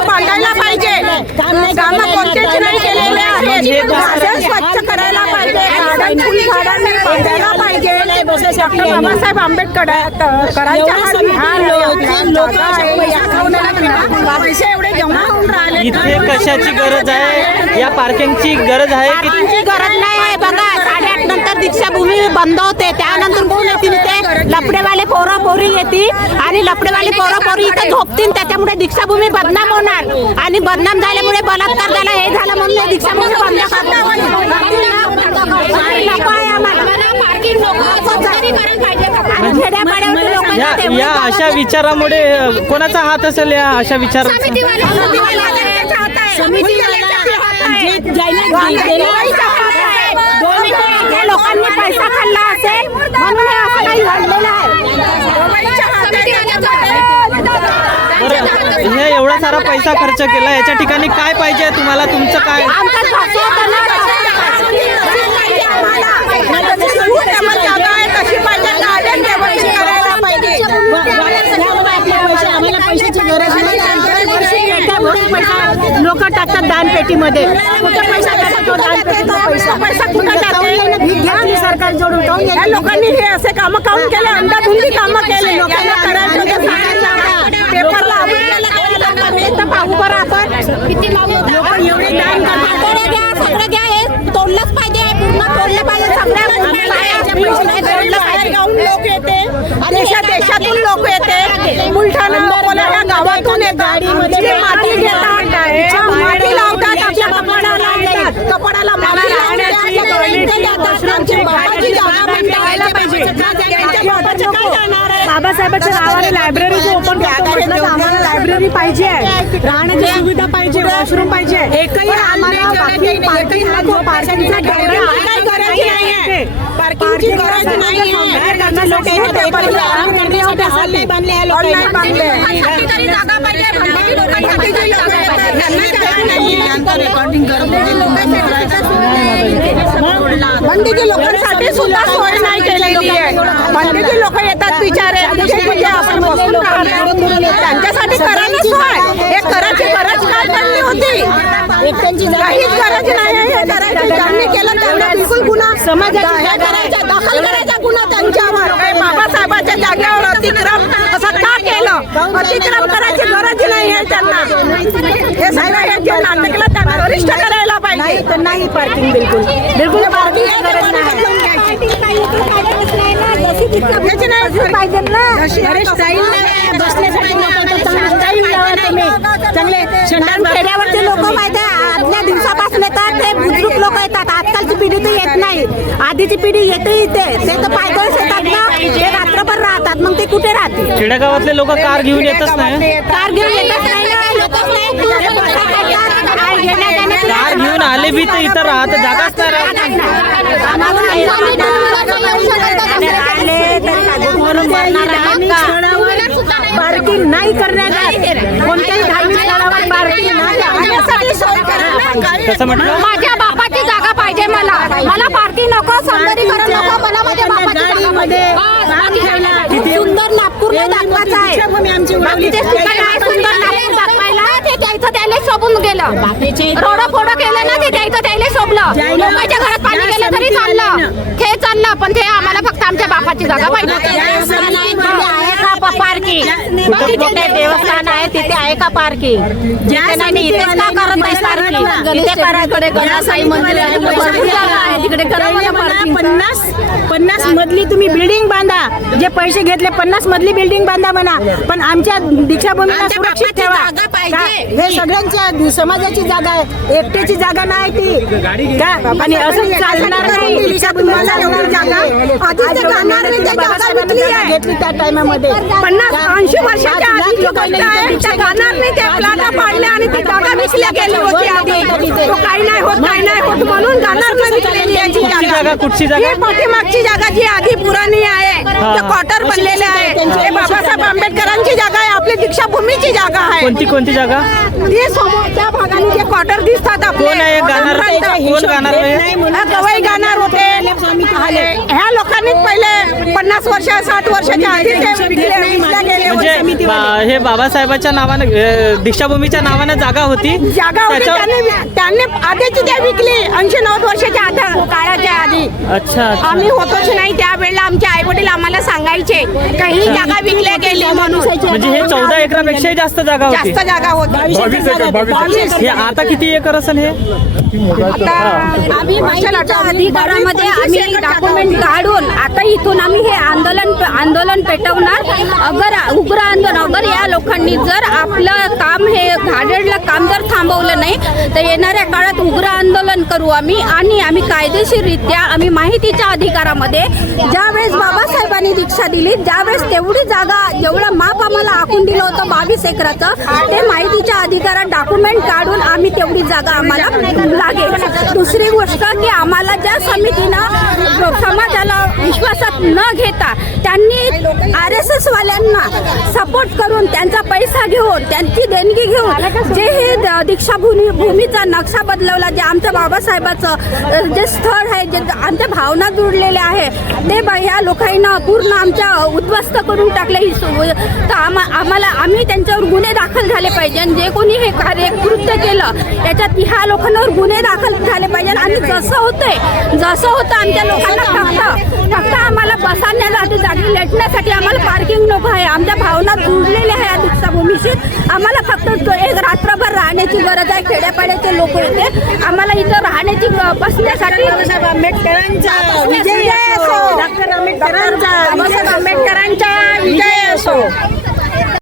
बांधायला पाहिजे कामं कोणतेच नाही केलेले आहेत गार्डन स्वच्छ करायला पाहिजे गार्डन फुल झाडांनी बांधायला पाहिजे डॉक्टर बाबासाहेब आंबेडकर करायच्या पैसे एवढे जमा होऊन राहिले इथे कशाची गरज आहे या पार्किंगची गरज आहे की गरज नाही आहे बघा साडेआठ नंतर दीक्षाभूमी बंद होते त्यानंतर कोण येतील ते लपडेवाले पोरं पोरी येतील आणि लपडेवाले पोरं पोरी इथे झोपतील त्याच्यामुळे दीक्षाभूमी बदनाम होणार. आणि बदनाम झाल्यामुळे बलात्कार झाला हे झालं म्हणून दीक्षाभूमी बंद करणार आणि नको आहे आम्हाला. आणि खेड्यापाड्यावरती लोकांना या अशा विचारामुळे कोणाचा हात असेल या अशा विचार लोकांनी पैसा खाल्ला असेल हे घडलेलं आहे. हे एवढा सारा पैसा खर्च केला याच्या ठिकाणी काय पाहिजे? तुम्हाला तुमचं काय? आमचं सासू होतं ना, लोक टाकतात दानपेटीमध्ये कुठे पैसा जातो तो दानपेटीतला पैसा. पैसा कुठे जाते? ही घेतली सरकार जोडून काहून या लोकांनी हे असे काम काऊन केले? अंधाधुंदी कामं केले. लोकांना करायला होते सांगायला. पेपरला आपण इथं पाहू बरं आपण. किती लावू एवढे दान करतात. हातोडे घ्या सगळं घ्या. हे तोडलंच पाहिजे. पूर्ण तोडलं पाहिजे. सगळ्या बाया तोडलं पाहिजे. गावून लोक येते. देशा देशातून लोक येते बुलढाणा अकोला या येतात. इथली माती घेतात माती लावतात. आपल्या कपडाला कपडाला माती पाहिजे. बाबासाहेबांच्या नावाने लायब्ररी ओपन आम्हाला लायब्ररी पाहिजे राहण्याची सुविधा पाहिजे. वॉशरूम पाहिजे. एकही पण हाल नाही आम्हाला केले बाकी त्यांनी. पार्किंग एकही हाल नको पार्किंगचा एवढं काही गरज नाहीये. पार्किंगची गरज नाहीये. बाहेर काढणार लोक येत आहे. पण आराम करण्यासाठी हाल नाही बांधले या हॉल नाही लोकांनी बांधले. लोकांसाठी जागा पाहिजे बाकी लोकांसाठी बाकीचे लोकं येतात. त्यांना जागा नाहीये. बंदीची लोकांसाठी सुद्धा सोय नाही केलेली आहे बंदीची लोक येतात बिचारे कुठे कुठे आपण बसून राहतो. त्यांच्यासाठी करा ना सोय हे करायची गरज काय पडली होती काहीच गरज नाही आहे हे करायची ज्यांनी केलं त्यांना बिलकुल गुन्हा समाजाची हे करायचा दखल करायचा गुन्हा त्यांच्यावर. हे बाबासाहेबांच्या जागेवर अतिक्रम असं का केलं? अतिक्रम करायची गरज नाही आहे त्यांना. हे सगळं हे जे नाटकला त्यांना वरिष्ठ करायला पाहिजे. तर नाही पार्किंग बिलकुल. बिलकुल पार्किंग गरज नाही. याची नाही. पाहिजे ना. अरे स्टाईल नाही बसण्यासाठी तर चांगलं स्टाईल लावा तुम्ही चांगले कारण खेड्यावरचे लोक माहिती आहे आदल्या दिवसापासून येतात ते बुजुर्ग लोक येतात आजकालची पिढी तर येत नाही आधीची पिढी येते इथे. ते तर पायदळच येतात ना ते रात्रभर राहतात. मग ते कुठे राहतील? खेडेगावातले लोक कार घेऊन येतच नाही कार घेऊन येतच नाही ना येतच नाही. कार घेण्यात येण्यात कार घेऊन आले बी तर इथं राहत जागाच नाही राहत. आम्हाला नाही. राहिले तरी काय म्हणून का? पार्किंग नाही करण्यात. कोणत्याही धार्मिक स्थळावर पार्किंग नाही. कसं म्हटलं? माझ्या बापाची जागा पाहिजे मला मला पार्किंग नको सौंदर्यीकरण नको मला माझ्या बापाची जागा पाहिजे. बस, सुंदर नागपूरला बाकीचे सुंदर दाखवायला. ते द्यायचं त्याला शोभून गेलं. रोड फोडं केलं ना ते द्यायचं त्याला शोभलं. लोकांच्या घरात पाणी गेलं तरी चाललं. ते चाललं पण ते आम्हाला फक्त आमच्या बापाची जागा पाहिजे. आहे का पार्किंग देवस्थान आहे तिथे आहे का पार्किंग? जिथे नाही इथेच का करत नाही पार्किंग इथे करायकडे गणासाई मंदिर आहे भरपूर जागा आहे तिकडे करायला पार्किंग पन्नास पन्नास मधली तुम्ही बिल्डिंग बांधा. जे पैसे घेतले पन्नास मधली बिल्डिंग बांधा म्हणा. पण आमच्या दीक्षाभूमीला सुरक्षित ठेवा? हे सगळ्यांच्या समाजाची जागा आहे. एकट्याची जागा नाही ती. का? आणि असं चालणार नाही. दीक्षाभूमीला जागा आधी. घेतली. त्या टायमामध्ये पन्नास ऐंशी वर्षाच्या आधीची गोष्ट आहे त्या गाणारने ते प्लाटा पाडल्या आणि ती जागा विकल्या गेली होती आधी. तो काही नाही होत काही नाही होत म्हणून ती कुठची जागा कुठची जागा? ही पाठीमागची जागा जी आधी पुराणी आहे ते क्वार्टर बनलेले आहे. हे बाबासाहेब आंबेडकरांची जागा आहे आपली दीक्षाभूमी दीक्षाभूमीची जागा आहे. कोणती कोणती जागा? ती समोर त्या भागाने जे क्वार्टर दिसतात आपले कोण आहे? गाणार कोण गाणार आहे हा, गवई गाणार होते. आणि ह्या लोकांनी पहिले पन्नास वर्ष साठ वर्षाच्या आधी ते विकले- विकल्या गेले. होते. म्हणजे बा- हे बाबासाहेबाच्या नावानं अ, दीक्षाभूमीच्या नावानं जागा होती. जागा होती त्याच्यावर- त्यांनी त्यांनी आधीची ते विकली ऐंशी नव्वद वर्षाच्या आधा काळाच्या आधी. अच्छा अच्छा. आम्ही होतोच नाही त्यावेळेला. आमचे आई वडील आम्हाला सांगायचे का ही जागा विकल्या गेली म्हणून. म्हणजे हे चौदा एकरापेक्षाही जास्त जागा होती. जास्त जागा होती. बावीस एकर बावीस हे आता किती एकर असेल हे? आम्ही माहितीच्या अधिकारामध्ये आम्ही डॉक्युमेंट काढून आता इथून आम्ही हे आंदोलन आंदोलन पेटवणार. अगर उग्र आंदोलन अगर या लोकांनी जर आपलं काम हे घाडडलं थांबवलं नाही. तर येणाऱ्या काळात उग्र आंदोलन करू आम्ही आणि आम्ही कायदेशीररित्या आम्ही माहितीच्या अधिकारामध्ये ज्यावेळेस बाबासाहेबांनी दीक्षा दिली ज्यावेळेस तेवढी जागा जेवढं माप आम्हाला आखून दिलं होतं बावीस एकराचं ते माहितीच्या अधिकारात डॉक्युमेंट काढून आम्ही तेवढी जागा आम्हाला लागेल. दुसरी गोष्ट की आम्हाला ज्या समितीनं समाजाला विश्वासात न घेता त्यांनी आर एस एस वाल्यांना सपोर्ट करून त्यांचा पैसा घेऊन त्यांची देणगी घेऊन जे हे द- दीक्षाभूमी भूमीचा नक्षा बदलवला जे आमच्या बाबासाहेबाचं जे स्थळ आहे जे आमच्या भावना जुडलेल्या आहे ते ह्या लोकांना पूर्ण आमच्या उद्ध्वस्त करून टाकले. ही तर आम्हा आम्हाला आम्ही त्यांच्यावर गुन्हे दाखल झाले पाहिजे. आणि जे कोणी हे कार्य कृत्य केलं त्याच्यात ह्या लोकांवर गुन्हे दाखल झाले पाहिजे. आणि जसं होतंय जसं होतं आमच्या लोकांना फक्त फक्त आम्हाला बसण्यासाठी जागी लेटण्यासाठी आम्हाला पार्किंग नको आहे. आमच्या भावना जुळलेल्या आहे या दीक्षाभूमीशी आम्हाला फक्त तो एक रात्रभर राहण्याची गरज आहे. खेड्यापाड्याचे लोक येते. आम्हाला इथं राहण्याची बसण्यासाठी बाबासाहेब आंबेडकरांचा विजय असो. डॉक्टर आंबेडकरांचा बाबासाहेब आंबेडकरांचा विजय असो.